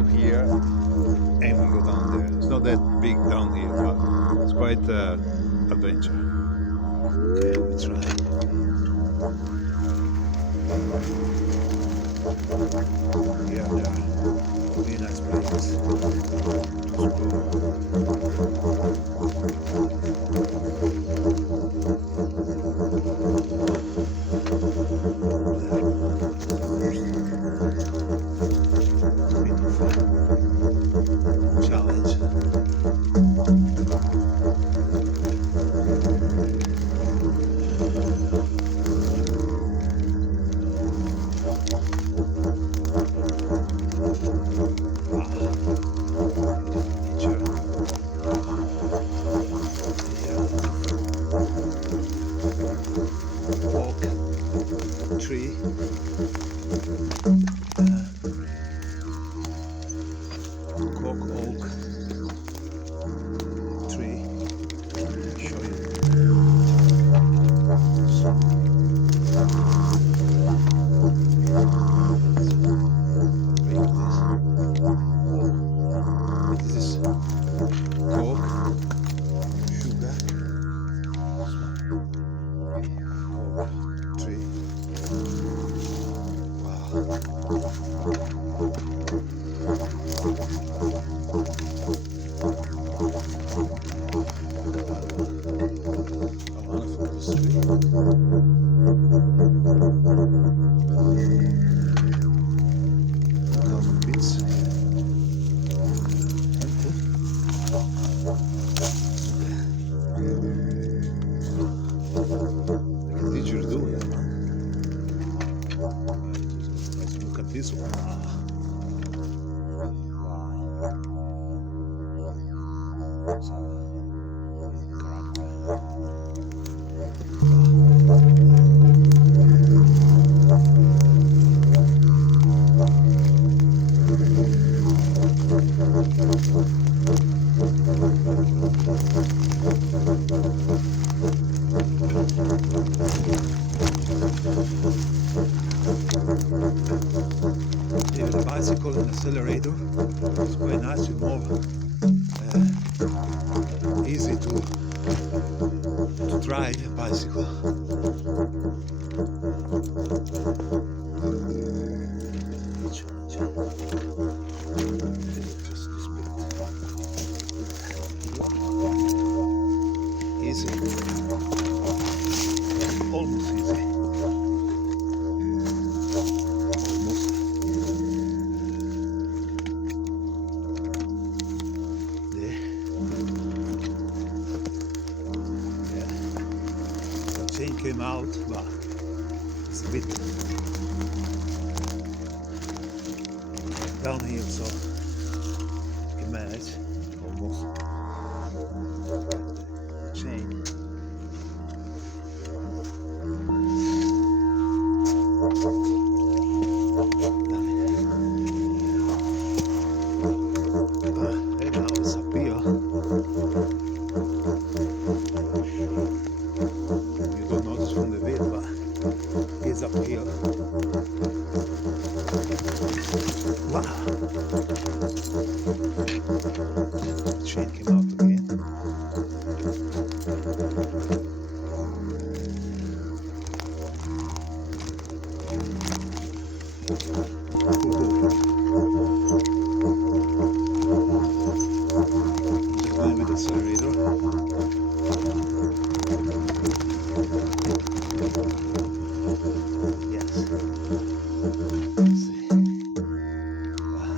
from here and we go down there. It's not that big down here, but it's quite adventure. Okay, we try. Here there are really nice places to explore. Challenge. Oak tree. Cork oak tree. Show you. This is cork, sugar, cork tree. Wow. A wonderful history. Couple bits. Like a didgeridoo, man. Let's look at this one. Even a bicycle and accelerator. It's quite nice, it's more easy to drive a bicycle. Easy. Almost easy. Chain came out, but it's a bit downhill, so you can manage almost. Chain. And now it's up here. From the video, but it's up here. Wow! The chain came out again. Just going with the accelerator. Yes. Let's see. Wow.